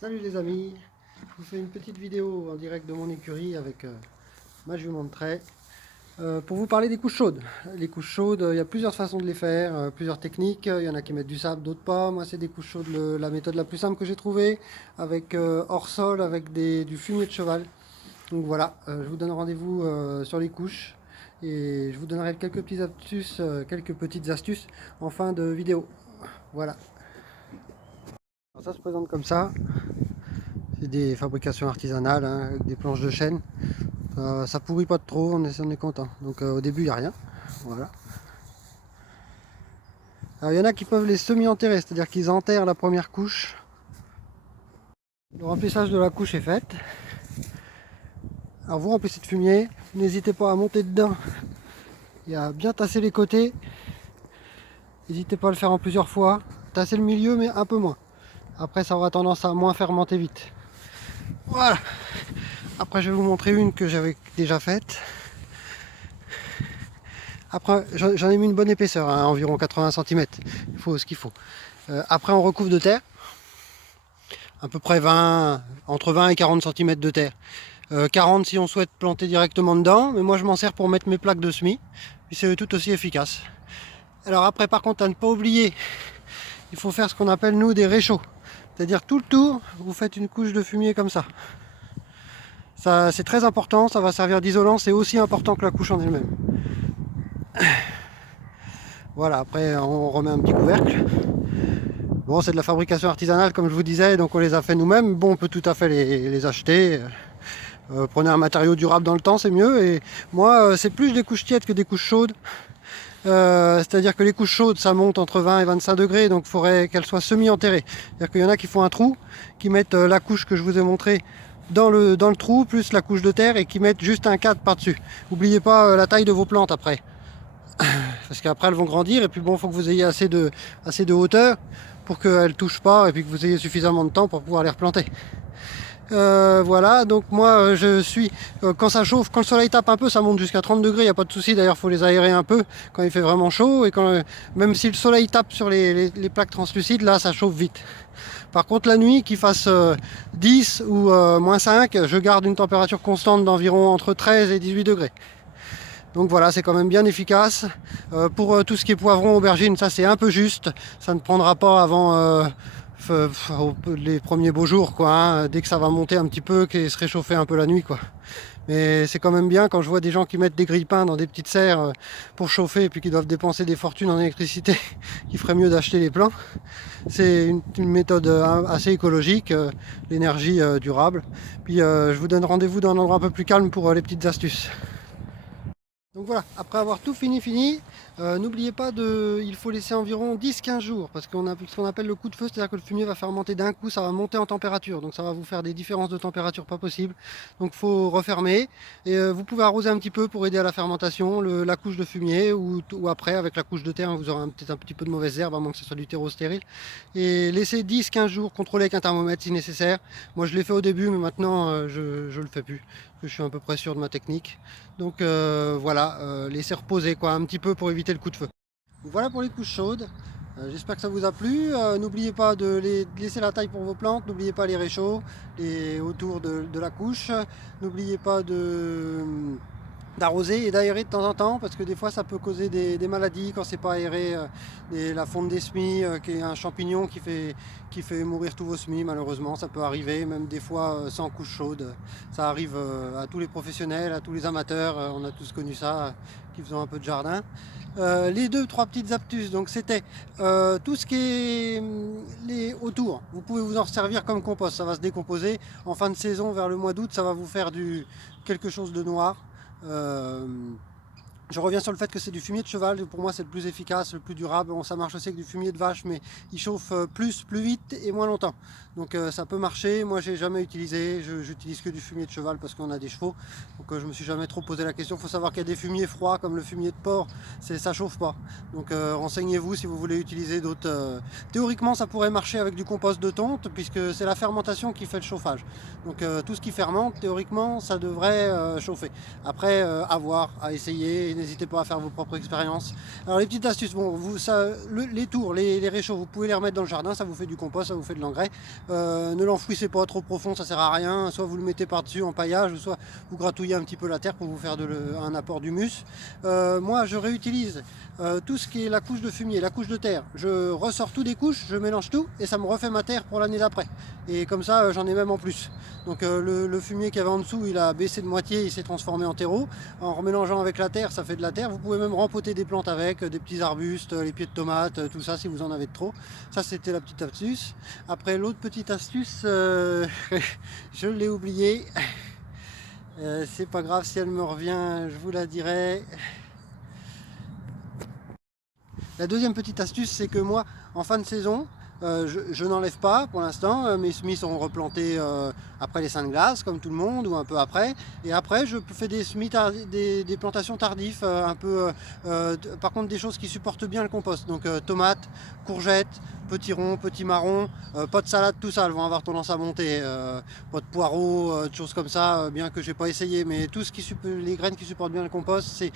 Salut les amis, je vous fais une petite vidéo en direct de mon écurie avec ma jument de trait pour vous parler des couches chaudes. Les couches chaudes, il y a plusieurs façons de les faire, plusieurs techniques. Il y en a qui mettent du sable, d'autres pas. Moi, c'est des couches chaudes, la méthode la plus simple que j'ai trouvée, avec hors sol, avec du fumier de cheval. Donc voilà, je vous donne rendez-vous sur les couches et je vous donnerai quelques petites astuces en fin de vidéo. Voilà. Alors ça se présente comme ça. C'est des fabrications artisanales, hein, avec des planches de chêne. Ça pourrit pas de trop, on est content. Donc au début, il n'y a rien. Voilà. Alors il y en a qui peuvent les semi-enterrer, c'est-à-dire qu'ils enterrent la première couche. Le remplissage de la couche est fait. Alors vous remplissez de fumier, n'hésitez pas à monter dedans et à bien tasser les côtés. N'hésitez pas à le faire en plusieurs fois. Tasser le milieu, mais un peu moins. Après, ça aura tendance à moins fermenter vite. Voilà. Après, je vais vous montrer une que j'avais déjà faite. Après, j'en ai mis une bonne épaisseur, hein, environ 80 cm. Il faut ce qu'il faut. Après, on recouvre de terre. À peu près entre 20 et 40 cm de terre. 40 si on souhaite planter directement dedans. Mais moi, je m'en sers pour mettre mes plaques de semis. Puis c'est tout aussi efficace. Alors après, par contre, à ne pas oublier, il faut faire ce qu'on appelle, nous, des réchauds. C'est-à-dire tout le tour, vous faites une couche de fumier comme ça. Ça, c'est très important, ça va servir d'isolant. C'est aussi important que la couche en elle-même. Voilà, après on remet un petit couvercle. Bon, c'est de la fabrication artisanale comme je vous disais, donc on les a fait nous-mêmes. Bon, on peut tout à fait les acheter. Prenez un matériau durable dans le temps, c'est mieux. Et moi, c'est plus des couches tièdes que des couches chaudes. C'est-à-dire que les couches chaudes, ça monte entre 20 et 25 degrés, donc il faudrait qu'elles soient semi-enterrées. C'est-à-dire qu'il y en a qui font un trou, qui mettent la couche que je vous ai montrée dans le trou, plus la couche de terre, et qui mettent juste un cadre par-dessus. N'oubliez pas la taille de vos plantes après. Parce qu'après elles vont grandir et puis bon, il faut que vous ayez assez de hauteur pour qu'elles ne touchent pas et puis que vous ayez suffisamment de temps pour pouvoir les replanter. Voilà, donc moi je suis, quand ça chauffe, quand le soleil tape un peu, ça monte jusqu'à 30 degrés, il n'y a pas de souci. D'ailleurs, il faut les aérer un peu quand il fait vraiment chaud, et même si le soleil tape sur les plaques translucides, là ça chauffe vite. Par contre, la nuit, qu'il fasse 10 ou moins 5, je garde une température constante d'environ entre 13 et 18 degrés. Donc voilà, c'est quand même bien efficace. Pour tout ce qui est poivron, aubergine, ça c'est un peu juste. Ça ne prendra pas avant les premiers beaux jours, quoi, hein, dès que ça va monter un petit peu, et se réchauffer un peu la nuit, quoi. Mais c'est quand même bien quand je vois des gens qui mettent des grille-pains dans des petites serres pour chauffer et puis qui doivent dépenser des fortunes en électricité, il ferait mieux d'acheter les plants. C'est une méthode assez écologique, l'énergie durable. Puis je vous donne rendez-vous dans un endroit un peu plus calme pour les petites astuces. Donc voilà, après avoir tout fini, n'oubliez pas il faut laisser environ 10-15 jours, parce qu'on a ce qu'on appelle le coup de feu, c'est-à-dire que le fumier va fermenter d'un coup, ça va monter en température, donc ça va vous faire des différences de température pas possibles. Donc il faut refermer, et vous pouvez arroser un petit peu pour aider à la fermentation, la couche de fumier, ou après avec la couche de terre, vous aurez peut-être un petit peu de mauvaise herbe, à moins que ce soit du terreau stérile. Et laissez 10-15 jours, contrôler avec un thermomètre si nécessaire. Moi je l'ai fait au début, mais maintenant je le fais plus, parce que je suis à peu près sûr de ma technique. Donc voilà, laisser reposer quoi, un petit peu pour éviter le coup de feu. Donc, voilà pour les couches chaudes. J'espère que ça vous a plu. N'oubliez pas de laisser la taille pour vos plantes. N'oubliez pas les réchauds autour de la couche. N'oubliez pas d'arroser et d'aérer de temps en temps, parce que des fois ça peut causer des maladies quand c'est pas aéré. La fonte des semis, qui est un champignon qui fait mourir tous vos semis, malheureusement ça peut arriver, même des fois sans couche chaude. Ça arrive à tous les professionnels, à tous les amateurs, on a tous connu ça, qui faisons un peu de jardin. Les trois petites astuces, donc c'était tout ce qui est autour, vous pouvez vous en servir comme compost, ça va se décomposer en fin de saison, vers le mois d'août, ça va vous faire quelque chose de noir. Euh, je reviens sur le fait que c'est du fumier de cheval, pour moi c'est le plus efficace, le plus durable. Bon, ça marche aussi avec du fumier de vache, mais il chauffe plus vite et moins longtemps. Donc ça peut marcher. Moi j'ai jamais utilisé, j'utilise que du fumier de cheval parce qu'on a des chevaux. Donc je me suis jamais trop posé la question. Il faut savoir qu'il y a des fumiers froids comme le fumier de porc, ça chauffe pas. Donc renseignez-vous si vous voulez utiliser d'autres. Théoriquement ça pourrait marcher avec du compost de tonte, puisque c'est la fermentation qui fait le chauffage. Donc tout ce qui fermente, théoriquement ça devrait chauffer. Après à voir, à essayer. n'hésitez pas à faire vos propres expériences. Alors les petites astuces, bon, les tours, les réchauds, vous pouvez les remettre dans le jardin, ça vous fait du compost, ça vous fait de l'engrais. Ne l'enfouissez pas trop profond, ça sert à rien, soit vous le mettez par-dessus en paillage, soit vous gratouillez un petit peu la terre pour vous faire un apport d'humus. Moi je réutilise tout ce qui est la couche de fumier, la couche de terre. Je ressors tout des couches, je mélange tout et ça me refait ma terre pour l'année d'après. Et comme ça j'en ai même en plus. Donc le fumier qu'il y avait en dessous, il a baissé de moitié, il s'est transformé en terreau. En remélangeant avec la terre, ça fait de la terre. Vous pouvez même rempoter des plantes avec, des petits arbustes, les pieds de tomates, tout ça si vous en avez de trop. Ça c'était la petite astuce. Après l'autre petite astuce, je l'ai oublié. C'est pas grave si elle me revient, je vous la dirai. La deuxième petite astuce, c'est que moi, en fin de saison, je n'enlève pas pour l'instant. Mes semis sont replantés après les seins de glace, comme tout le monde, ou un peu après. Et après, je fais des semis des plantations tardives, par contre des choses qui supportent bien le compost. Donc tomates, courgettes, petits ronds, petits marrons, pas de salade, tout ça, elles vont avoir tendance à monter. Pas de poireaux, de choses comme ça, bien que j'ai pas essayé. Mais tout ce les graines qui supportent bien le compost, c'est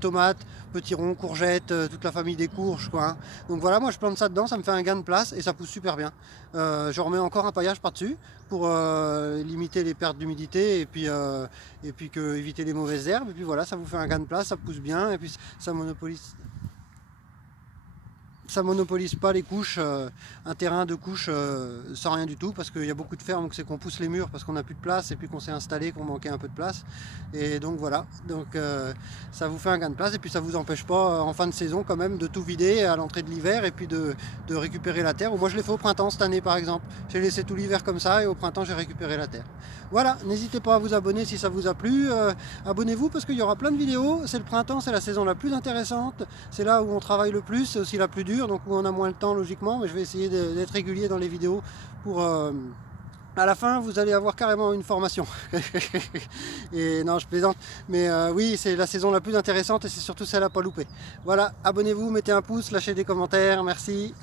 tomates, petits ronds, courgettes, toute la famille des courges, quoi. Hein. Donc voilà, moi je plante ça dedans, ça me fait un gain de place et ça pousse super bien. Je remets encore un paillage par-dessus pour limiter les pertes d'humidité et puis éviter les mauvaises herbes. Et puis voilà, ça vous fait un gain de place, ça pousse bien et puis ça monopolise pas les couches, un terrain de couches sans rien du tout, parce qu'il y a beaucoup de fermes où c'est qu'on pousse les murs parce qu'on n'a plus de place et puis qu'on s'est installé, qu'on manquait un peu de place. Et donc voilà, donc ça vous fait un gain de place et puis ça vous empêche pas en fin de saison quand même de tout vider à l'entrée de l'hiver et puis de récupérer la terre. Moi je l'ai fait au printemps cette année par exemple, j'ai laissé tout l'hiver comme ça et au printemps j'ai récupéré la terre. Voilà, n'hésitez pas à vous abonner si ça vous a plu, abonnez-vous parce qu'il y aura plein de vidéos. C'est le printemps, c'est la saison la plus intéressante, c'est là où on travaille le plus, c'est aussi la plus dure, donc où on a moins de temps logiquement, mais je vais essayer d'être régulier dans les vidéos pour à la fin vous allez avoir carrément une formation. Et non, je plaisante, mais oui, c'est la saison la plus intéressante et c'est surtout celle à pas louper. Voilà, abonnez-vous, mettez un pouce, lâchez des commentaires, merci.